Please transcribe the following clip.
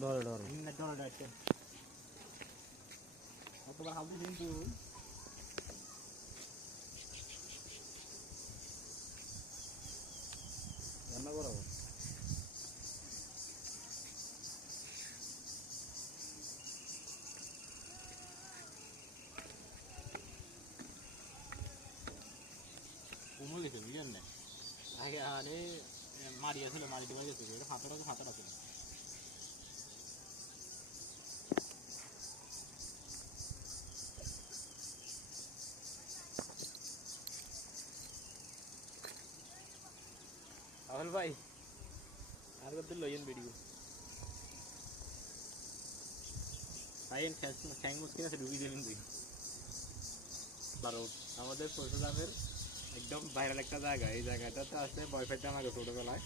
ডরে ডরে ডরে ডাকছে অতবার হাবি কিন্তু রান্না করাবো কমে গেছে বুঝলেন না আগে আরে মারি আসলে মারি দেওয়া গেছে এটা ফাঁতর আছে রাহুল ভাই আর কত লইয়েন ভিডিও ভাই ঠ্যাং মুসকিন আছে ঢুকিয়ে দিলেন তুই আমাদের পরশুরামের একদম ভাইরাল একটা জায়গা এই জায়গাটা তো আছে বয়ফ্রেন্ড আমাকে ছোটবেলায়